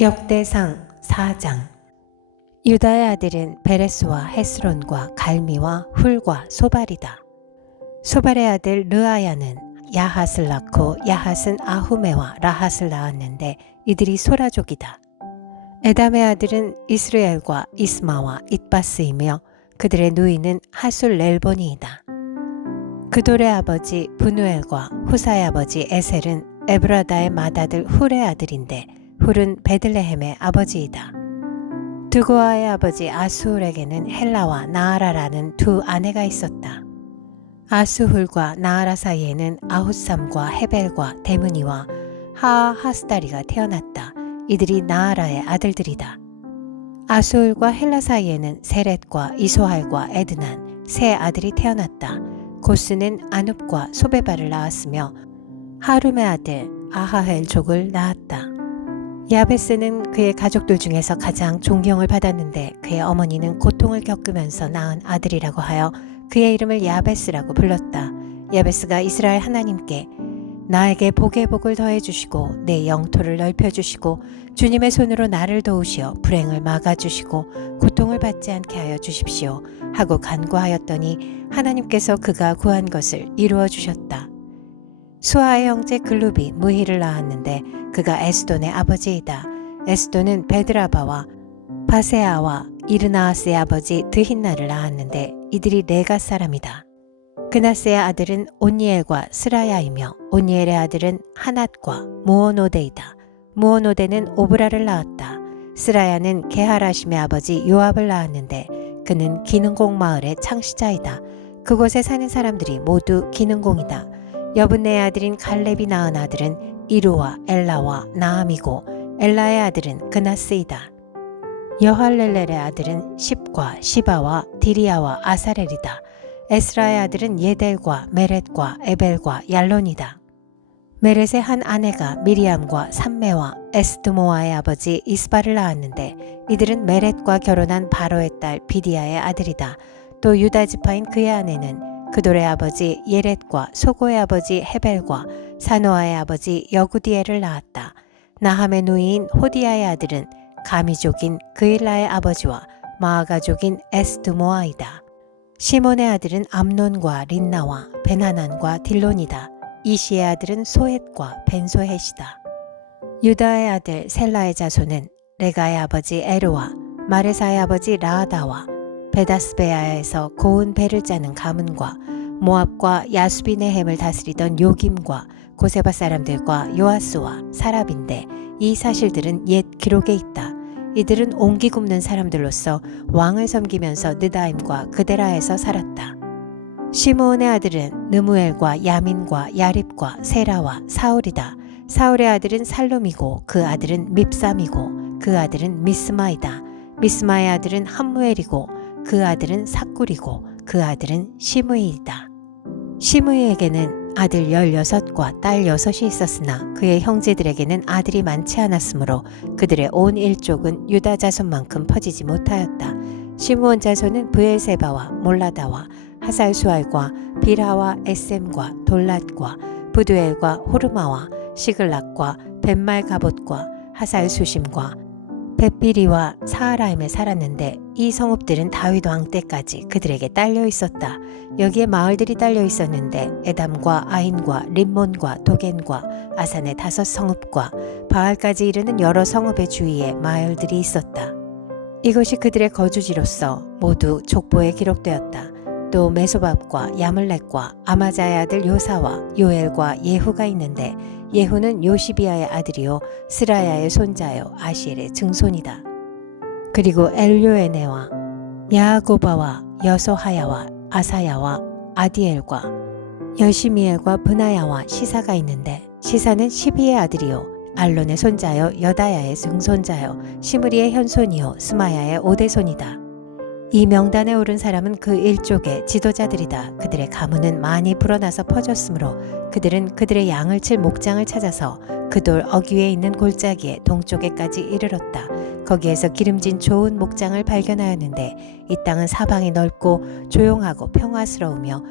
역대상 4장. 유다의 아들은 베레스와 헤스론과 갈미와 훌과 소발이다. 소발의 아들 르아야는 야핫을 낳고 야핫은 아후메와 라핫을 낳았는데 이들이 소라족이다. 에담의 아들은 이스르엘과 이스마와 잇바스이며 그들의 누이는 하술 렐본이이다. 그돌의 아버지 브누엘과 후사의 아버지 에셀은 에브라다의 맏아들 훌의 아들인데 훌은 베들레헴의 아버지이다. 드고아의 아버지 아수훌에게는 헬라와 나아라라는 두 아내가 있었다. 아수훌과 나아라 사이에는 아훗삼과 헤벨과 데므니와 하하스다리가 태어났다. 이들이 나아라의 아들들이다. 아수훌과 헬라 사이에는 세렛과 이소할과 에드난 세 아들이 태어났다. 고스는 아눕과 소베바를 낳았으며 하룸의 아들 아하헬족을 낳았다. 야베스는 그의 가족들 중에서 가장 존경을 받았는데 그의 어머니는 고통을 겪으면서 낳은 아들이라고 하여 그의 이름을 야베스라고 불렀다. 야베스가 이스라엘 하나님께 나에게 복의 복을 더해주시고 내 영토를 넓혀주시고 주님의 손으로 나를 도우시어 불행을 막아주시고 고통을 받지 않게 하여 주십시오 하고 간구하였더니 하나님께서 그가 구한 것을 이루어 주셨다. 수아의 형제 글룹이 무히를 낳았는데 그가 에스돈의 아버지이다. 에스돈은 베드라바와 바세아와 이르나아스의 아버지 드힌나를 낳았는데 이들이 레가 사람이다. 그나스의 아들은 온니엘과 스라야이며 온니엘의 아들은 하낫과 무오노데이다. 무오노데는 오브라를 낳았다. 스라야는 게하라심의 아버지 요압을 낳았는데 그는 기능공 마을의 창시자이다. 그곳에 사는 사람들이 모두 기능공이다. 여분네의 아들인 갈렙이 낳은 아들은 이루와 엘라와 나함이고 엘라의 아들은 그나스이다. 여할렐렐의 아들은 십과 시바와 디리아와 아사렐이다. 에스라의 아들은 예델과 메렛과 에벨과 얄론이다. 메렛의 한 아내가 미리암과 삼메와 에스드모아의 아버지 이스바를 낳았는데 이들은 메렛과 결혼한 바로의 딸 비디아의 아들이다. 또 유다 지파인 그의 아내는 그돌의 아버지 예렛과 소고의 아버지 헤벨과 사노아의 아버지 여구디엘을 낳았다. 나함의 누이인 호디아의 아들은 가미족인 그일라의 아버지와 마아가족인 에스드모아이다. 시몬의 아들은 암논과 린나와 벤하난과 딜론이다. 이시의 아들은 소헷과 벤소헷이다. 유다의 아들 셀라의 자손은 레가의 아버지 에르와 마레사의 아버지 라아다와 베다스베아에서 고운 배를 짜는 가문과 모압과 야수비네헴을 다스리던 요김과 고세바 사람들과 요아스와 사랍인데 이 사실들은 옛 기록에 있다. 이들은 옹기 굽는 사람들로서 왕을 섬기면서 느다임과 그데라에서 살았다. 시므온의 아들은 느무엘과 야민과 야립과 세라와 사울이다. 사울의 아들은 살롬이고 그 아들은 밉삼이고 그 아들은 미스마이다. 미스마의 아들은 함무엘이고 그 아들은 삭굴이고 그 아들은 시므이이다. 시므이에게는 아들 16과 딸 6이 있었으나 그의 형제들에게는 아들이 많지 않았으므로 그들의 온 일족은 유다 자손만큼 퍼지지 못하였다. 시므온 자손은 브엘세바와 몰라다와 하살수알과 빌하와 에셈과 돌랏과 부두엘과 호르마와 시글락과 벤말가봇과 하살수심과 벳비리와 사하라임에 살았는데 이 성읍들은 다윗 왕 때까지 그들에게 딸려 있었다. 여기에 마을들이 딸려 있었는데 에담과 아인과 림몬과 도겐과 아산의 5 성읍과 바알까지 이르는 여러 성읍의 주위에 마을들이 있었다. 이것이 그들의 거주지로서 모두 족보에 기록되었다. 또 메소밥과 야물렉과 아마자의 아들 요사와 요엘과 예후가 있는데 예후는 요시비아의 아들이요 스라야의 손자요 아시엘의 증손이다. 그리고 엘요에네와 야고바와 여소하야와 아사야와 아디엘과 여시미엘과 브나야와 시사가 있는데 시사는 시비의 아들이요 알론의 손자요 여다야의 증손자요 시므리의 현손이요 스마야의 오대손이다. 이 명단에 오른 사람은 그 일족의 지도자들이다. 그들의 가문은 많이 불어나서 퍼졌으므로 그들은 그들의 양을 칠 목장을 찾아서 그 돌 어귀에 있는 골짜기의 동쪽에까지 이르렀다. 거기에서 기름진 좋은 목장을 발견하였는데 이 땅은 사방이 넓고 조용하고 평화스러우며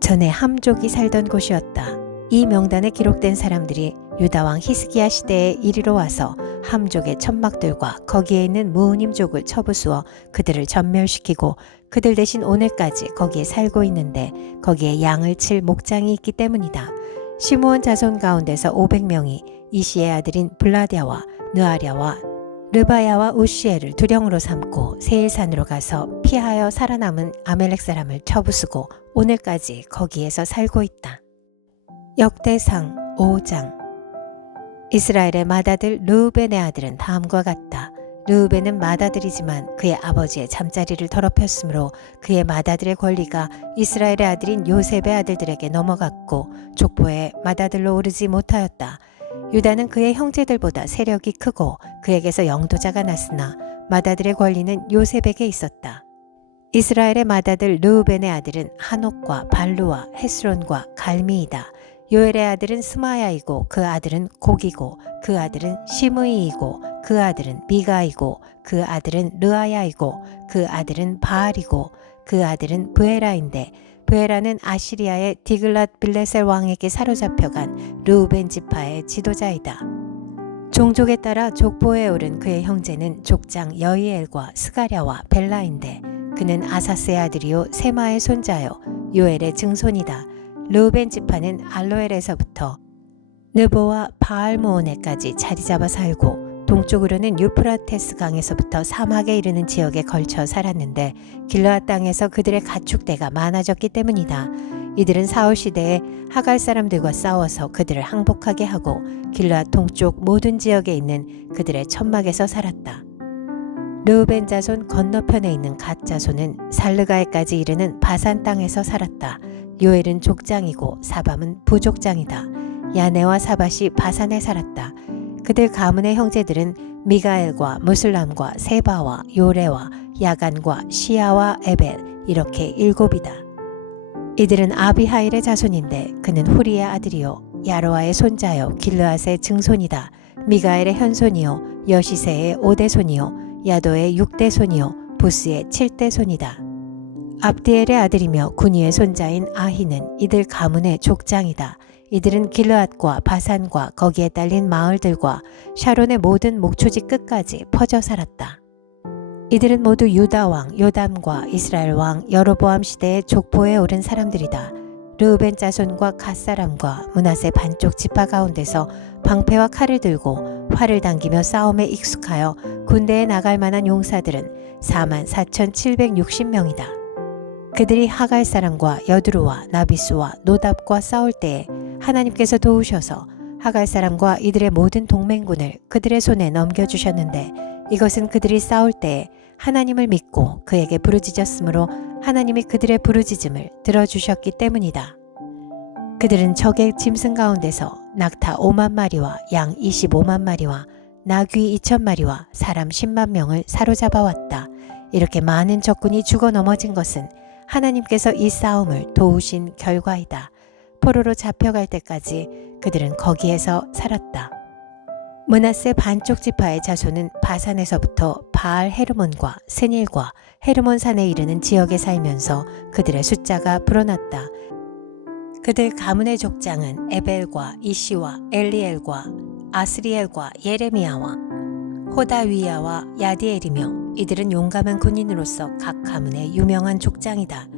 전에 함족이 살던 곳이었다. 이 명단에 기록된 사람들이 유다왕 히스기야 시대에 이리로 와서 함족의 천막들과 거기에 있는 무은임족을 쳐부수어 그들을 전멸시키고 그들 대신 오늘까지 거기에 살고 있는데 거기에 양을 칠 목장이 있기 때문이다. 시므온 자손 가운데서 500명이 이시의 아들인 블라랴와 느아랴와 르바야와 우시엘을 두령으로 삼고 세일산으로 가서 피하여 살아남은 아멜렉 사람을 쳐부수고 오늘까지 거기에서 살고 있다. 역대상 5장. 이스라엘의 맏아들 르우벤의 아들은 다음과 같다. 르우벤은 맏아들이지만 그의 아버지의 잠자리를 더럽혔으므로 그의 맏아들의 권리가 이스라엘의 아들인 요셉의 아들들에게 넘어갔고 족보에 맏아들로 오르지 못하였다. 유다는 그의 형제들보다 세력이 크고 그에게서 영도자가 났으나 맏아들의 권리는 요셉에게 있었다. 이스라엘의 맏아들 르우벤의 아들은 한옥과 발루와 헤스론과 갈미이다. 요엘의 아들은 스마야이고 그 아들은 곡이고 그 아들은 시므이이고 그 아들은 미가이고 그 아들은 르아야이고 그 아들은 바알이고 그 아들은 브에라인데 브에라는 아시리아의 디글랏 빌레셀 왕에게 사로잡혀간 르우벤 지파의 지도자이다. 종족에 따라 족보에 오른 그의 형제는 족장 여이엘과 스가랴와 벨라인데 그는 아사스의 아들이요 세마의 손자요 요엘의 증손이다. 르우벤 지파는 알로엘에서부터 느보와 바알모온에까지 자리 잡아 살고 동쪽으로는 유프라테스 강에서부터 사막에 이르는 지역에 걸쳐 살았는데 길르앗 땅에서 그들의 가축대가 많아졌기 때문이다. 이들은 사울 시대에 하갈 사람들과 싸워서 그들을 항복하게 하고 길르앗 동쪽 모든 지역에 있는 그들의 천막에서 살았다. 르우벤 자손 건너편에 있는 갓 자손은 살르가에까지 이르는 바산 땅에서 살았다. 요엘은 족장이고 사밤은 부족장이다. 야네와 사밧이 바산에 살았다. 그들 가문의 형제들은 미가엘과 무슬람과 세바와 요레와 야간과 시야와 에벨 이렇게 7이다. 이들은 아비하일의 자손인데 그는 후리의 아들이요 야로아의 손자요 길르앗의 증손이다. 미가엘의 현손이요 여시세의 5대손이요 야도의 6대손이요 부스의 7대손이다. 압디엘의 아들이며 군이의 손자인 아히는 이들 가문의 족장이다. 이들은 길르앗과 바산과 거기에 딸린 마을들과 샤론의 모든 목초지 끝까지 퍼져 살았다. 이들은 모두 유다 왕 요담과 이스라엘 왕 여로보암 시대의 족보에 오른 사람들이다. 르우벤 자손과 갓 사람과 므낫세 반쪽 지파 가운데서 방패와 칼을 들고 활을 당기며 싸움에 익숙하여 군대에 나갈 만한 용사들은 44,760명이다. 그들이 하갈 사람과 여두루와 나비수와 노답과 싸울 때에 하나님께서 도우셔서 하갈 사람과 이들의 모든 동맹군을 그들의 손에 넘겨주셨는데 이것은 그들이 싸울 때에 하나님을 믿고 그에게 부르짖었으므로 하나님이 그들의 부르짖음을 들어주셨기 때문이다. 그들은 적의 짐승 가운데서 낙타 5만 마리와 양 25만 마리와 나귀 2천 마리와 사람 10만 명을 사로잡아 왔다. 이렇게 많은 적군이 죽어 넘어진 것은 하나님께서 이 싸움을 도우신 결과이다. 포로로 잡혀갈 때까지 그들은 거기에서 살았다. 므낫세 반쪽 지파의 자손은 바산에서부터 바알 헤르몬과 스닐과 헤르몬 산에 이르는 지역에 살면서 그들의 숫자가 불어났다. 그들 가문의 족장은 에벨과 이시와 엘리엘과 아스리엘과 예레미야와 호다위야와 야디엘이며 이들은 용감한 군인으로서 각 가문의 유명한 족장이다.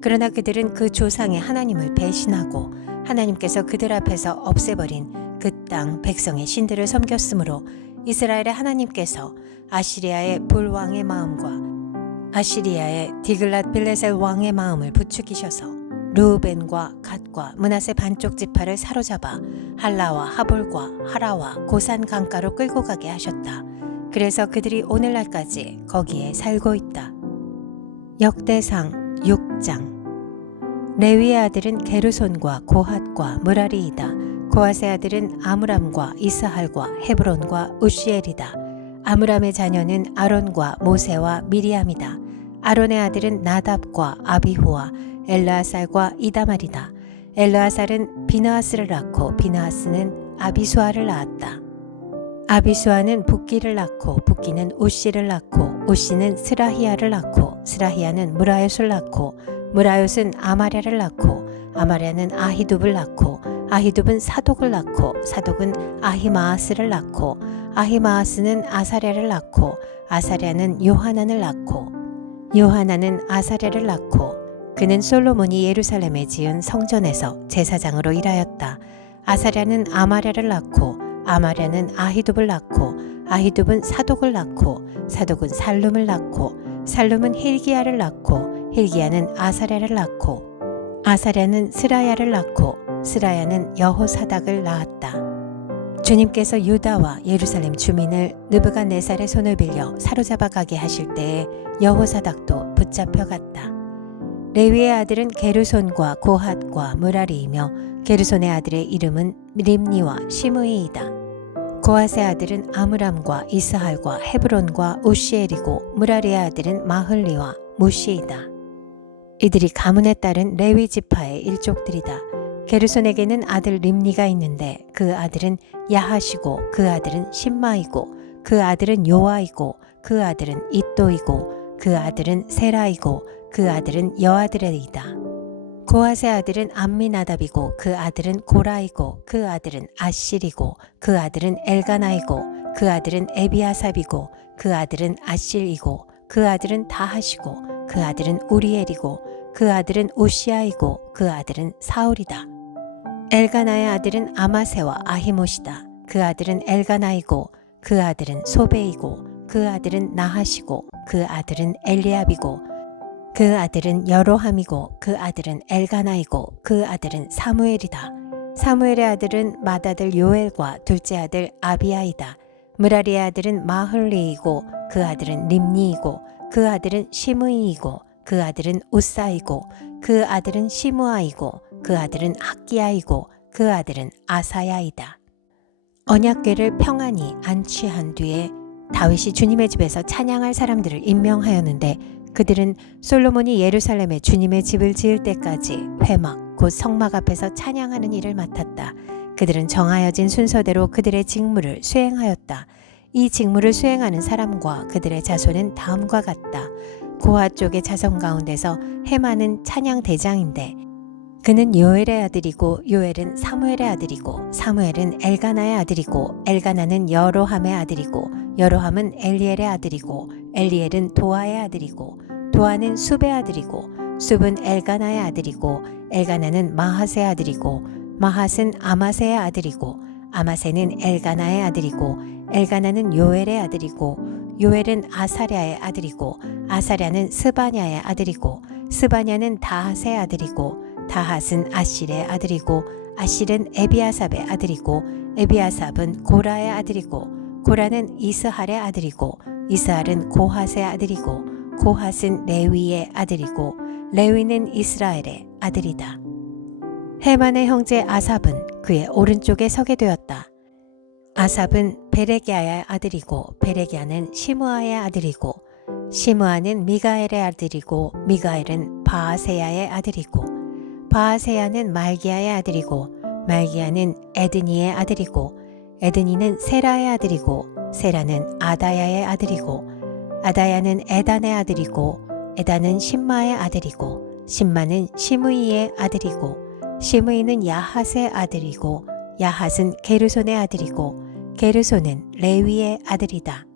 그러나 그들은 그 조상의 하나님을 배신하고 하나님께서 그들 앞에서 없애버린 그 땅 백성의 신들을 섬겼으므로 이스라엘의 하나님께서 아시리아의 불왕의 마음과 아시리아의 디글랏 빌레셀 왕의 마음을 부추기셔서 르우벤과 갓과 므낫세 반쪽 지파를 사로잡아 할라와 하볼과 하라와 고산 강가로 끌고 가게 하셨다. 그래서 그들이 오늘날까지 거기에 살고 있다. 역대상 6장. 레위의 아들은 게르손과 고핫과 므라리이다. 고핫의 아들은 아므람과 이스할과 헤브론과 우시엘이다. 아므람의 자녀는 아론과 모세와 미리암이다. 아론의 아들은 나답과 아비후와 엘르아살과 이다말이다. 엘르아살은 비느하스를 낳고 비느하스는 아비수아를 낳았다. 아비수아는 붓기를 낳고 붓기는 우시를 낳고 우시는 스라히야를 낳고 스라히야는 무라요스를 낳고 무라요스는 아마랴를 낳고 아마랴는 아히둡을 낳고 아히둡은 사독을 낳고 사독은 아히마아스를 낳고 아히마아스는 아사랴를 낳고 아사랴는 요하난을 낳고 요하난은 아사랴를 낳고 그는 솔로몬이 예루살렘에 지은 성전에서 제사장으로 일하였다. 아사랴는 아마랴를 낳고 아마랴는 아히둡을 낳고 아히둡은 사독을 낳고 사독은 살룸을 낳고 살룸은 힐기야를 낳고 힐기야는 아사랴를 낳고 아사랴는 스라야를 낳고 스라야는 여호사닥을 낳았다. 주님께서 유다와 예루살렘 주민을 느부갓네살의 손을 빌려 사로잡아 가게 하실 때에 여호사닥도 붙잡혀 갔다. 레위의 아들은 게르손과 고핫과 무라리이며 게르손의 아들의 이름은 림니와 시므이이다. 고핫의 아들은 아므람과 이스할과 헤브론과 우시엘이고 무라리의 아들은 마흘리와 무시이다. 이들이 가문에 따른 레위 지파의 일족들이다. 게르손에게는 아들 림니가 있는데 그 아들은 야하시고 그 아들은 심마이고 그 아들은 요아이고 그 아들은 이또이고 그 아들은 세라이고 그 아들은 여아드레이다. 고핫의 아들은 암미나답이고 그 아들은 고라이고 그 아들은 아실이고 그 아들은 엘가나이고 그 아들은 에비아삽이고 그 아들은 아실이고 그 아들은 다하시고 그 아들은 우리엘이고 그 아들은 우시아이고 그 아들은 사울이다. 엘가나의 아들은 아마세와 아히못이다. 그 아들은 엘가나이고 그 아들은 소베이고 그 아들은 나하시고 그 아들은 엘리압이고 그 아들은 여로함이고 그 아들은 엘가나이고 그 아들은 사무엘이다. 사무엘의 아들은 맏아들 요엘과 둘째 아들 아비아이다. 무라리의 아들은 마흘리이고 그 아들은 림니이고 그 아들은 시므이이고 그 아들은 우사이고 그 아들은 시므아이고 그 아들은 학기야이고 그 아들은 아사야이다. 언약궤를 평안히 안취한 뒤에 다윗이 주님의 집에서 찬양할 사람들을 임명하였는데 그들은 솔로몬이 예루살렘에 주님의 집을 지을 때까지 회막 곧 성막 앞에서 찬양하는 일을 맡았다. 그들은 정하여진 순서대로 그들의 직무를 수행하였다. 이 직무를 수행하는 사람과 그들의 자손은 다음과 같다. 고핫 쪽의 자손 가운데서 헤만은 찬양 대장인데 그는 요엘의 아들이고 요엘은 사무엘의 아들이고 사무엘은 엘가나의 아들이고 엘가나는 여로함의 아들이고 여로함은 엘리엘의 아들이고 엘리엘은 도아의 아들이고 도아는 숲의 아들이고 숲은 엘가나의 아들이고 엘가나는 마핫의 아들이고 마핫은 아마세의 아들이고 아마세는 엘가나의 아들이고 엘가나는 요엘의 아들이고 요엘은 아사랴의 아들이고 아사랴는 스바냐의 아들이고 스바냐는 다핫의 아들이고 다핫은 아실의 아들이고 아실은 에비아삽의 아들이고 에비아삽은 고라의 아들이고 고라는 이스할의 아들이고 이스할은 고핫의 아들이고 고핫은 레위의 아들이고 레위는 이스라엘의 아들이다. 헤만의 형제 아삽은 그의 오른쪽에 서게 되었다. 아삽은 베레기야의 아들이고 베레기야는 시므아의 아들이고 시므아는 미가엘의 아들이고 미가엘은 바아세야의 아들이고 바아세야는 말기야의 아들이고 말기야는 에드니의 아들이고 에드니는 세라의 아들이고 세라는 아다야의 아들이고 아다야는 에단의 아들이고 에단은 심마의 아들이고 심마는 시므이의 아들이고 시므이는 야핫의 아들이고 야핫은 게르손의 아들이고 게르손은 레위의 아들이다.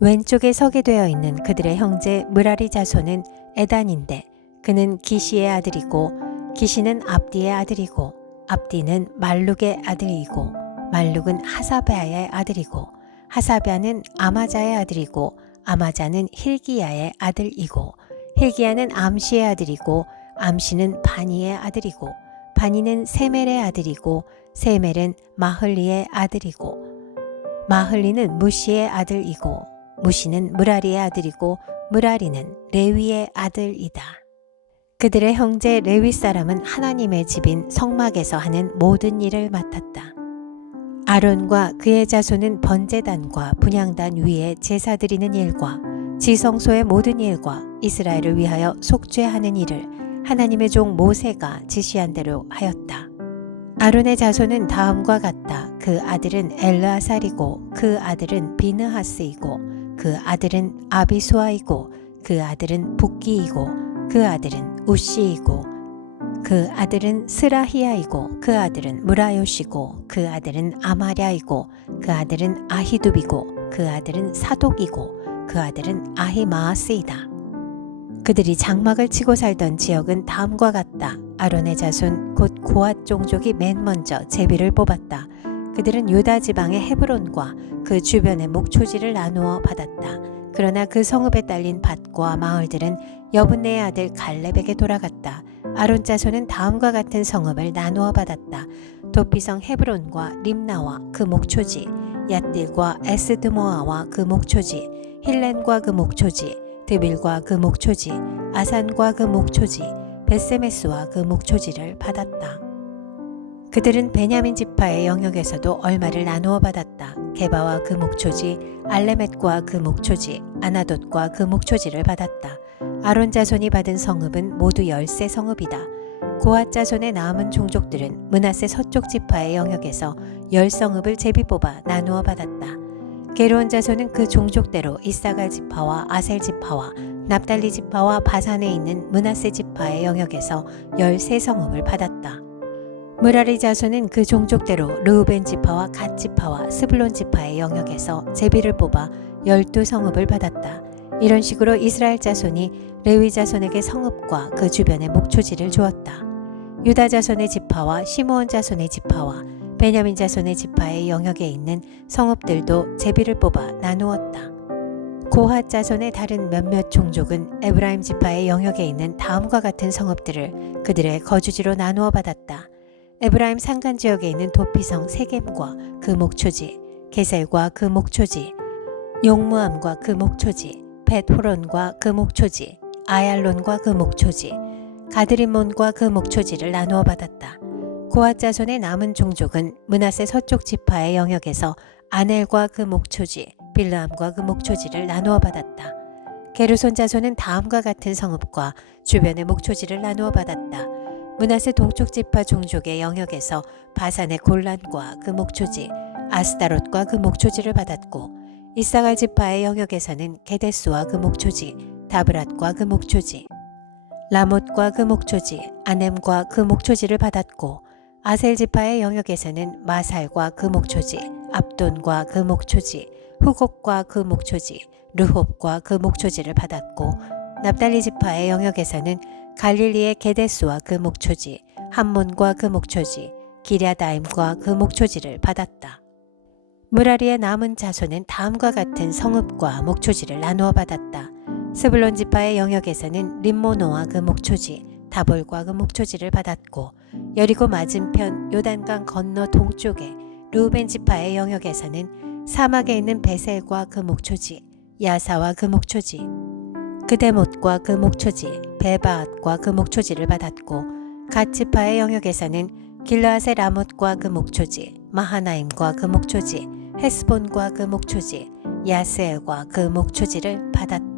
왼쪽에 서게 되어 있는 그들의 형제 무라리 자손은 에단인데 그는 기시의 아들이고 기시는 압디의 아들이고 압디는 말룩의 아들이고 말룩은 하사베아의 아들이고 하사베아는 아마자의 아들이고 아마자는 힐기야의 아들이고 힐기야는 암시의 아들이고 암시는 바니의 아들이고 바니는 세멜의 아들이고 세멜은 마흘리의 아들이고 마흘리는 무시의 아들이고 무시는 무라리의 아들이고 무라리는 레위의 아들이다. 그들의 형제 레위 사람은 하나님의 집인 성막에서 하는 모든 일을 맡았다. 아론과 그의 자손은 번제단과 분향단 위에 제사 드리는 일과 지성소의 모든 일과 이스라엘을 위하여 속죄하는 일을 하나님의 종 모세가 지시한 대로 하였다. 아론의 자손은 다음과 같다. 그 아들은 엘르아살이고 그 아들은 비느하스이고 그 아들은 아비수아이고 그 아들은 붓기이고 그 아들은 우시이고 그 아들은 스라히야이고 그 아들은 무라요시고 그 아들은 아마랴이고 그 아들은 아히둡이고 그 아들은 사독이고 그 아들은 아히마아스이다. 그들이 장막을 치고 살던 지역은 다음과 같다. 아론의 자손 곧 고앗 종족이 맨 먼저 제비를 뽑았다. 그들은 유다 지방의 헤브론과 그 주변의 목초지를 나누어 받았다. 그러나 그 성읍에 딸린 밭과 마을들은 여분네의 아들 갈렙에게 돌아갔다. 아론 자손은 다음과 같은 성읍을 나누어 받았다. 도피성 헤브론과 림나와 그 목초지, 얏딜과 에스드모아와 그 목초지, 힐렌과 그 목초지, 드빌과 그 목초지, 아산과 그 목초지, 벳세메스와 그 목초지를 받았다. 그들은 베냐민 지파의 영역에서도 얼마를 나누어 받았다. 게바와 그 목초지, 알레멧과 그 목초지, 아나돗과 그 목초지를 받았다. 아론 자손이 받은 성읍은 모두 10세 성읍이다. 고앗 자손의 남은 종족들은 므낫세 서쪽 지파의 영역에서 10성읍을 제비 뽑아 나누어 받았다. 게르온 자손은 그 종족대로 이사갈 지파와 아셀 지파와 납달리 지파와 바산에 있는 므낫세 지파의 영역에서 13성읍을 받았다. 무라리 자손은 그 종족대로 르우벤 지파와 갓 지파와 스불론 지파의 영역에서 제비를 뽑아 12성읍을 받았다. 이런 식으로 이스라엘 자손이 레위 자손에게 성읍과 그 주변의 목초지를 주었다. 유다 자손의 지파와 시므온 자손의 지파와 베냐민 자손의 지파의 영역에 있는 성읍들도 제비를 뽑아 나누었다. 고핫 자손의 다른 몇몇 종족은 에브라임 지파의 영역에 있는 다음과 같은 성읍들을 그들의 거주지로 나누어 받았다. 에브라임 산간 지역에 있는 도피성 세겜과 그 목초지, 게셀과 그 목초지, 용무암과 그 목초지, 벳호론과 그 목초지, 아얄론과 그 목초지, 가드림몬과 그 목초지를 나누어 받았다. 고앗 자손의 남은 종족은 므낫세 서쪽 지파의 영역에서 아넬과 그 목초지, 빌르암과 그 목초지를 나누어 받았다. 게르손 자손은 다음과 같은 성읍과 주변의 목초지를 나누어 받았다. 므낫세 동쪽 지파 종족의 영역에서 바산의 골란과 그 목초지, 아스다롯과 그 목초지를 받았고, 이사갈 지파의 영역에서는 게데스와 그 목초지, 다브랏과 그 목초지, 라못과 그 목초지, 아넴과 그 목초지를 받았고, 아셀 지파의 영역에서는 마살과 그 목초지, 압돈과 그 목초지, 후곡과 그 목초지, 르홉과 그 목초지를 받았고, 납달리 지파의 영역에서는 갈릴리의 게데스와 그 목초지, 함몬과 그 목초지, 기랴다임과 그 목초지를 받았다. 무라리의 남은 자손은 다음과 같은 성읍과 목초지를 나누어 받았다. 스불론 지파의 영역에서는 림모노와 그 목초지, 다볼과 그 목초지를 받았고, 여리고 맞은편 요단강 건너 동쪽에 르우벤 지파의 영역에서는 사막에 있는 베셀과 그 목초지, 야사와 그 목초지, 그데못과 그 목초지, 베바앗과 그 목초지를 받았고, 갓 지파의 영역에서는 길르앗의 라못과 그 목초지, 마하나임과 그 목초지, 헤스본과 그 목초지, 야스엘과 그 목초지를 받았다.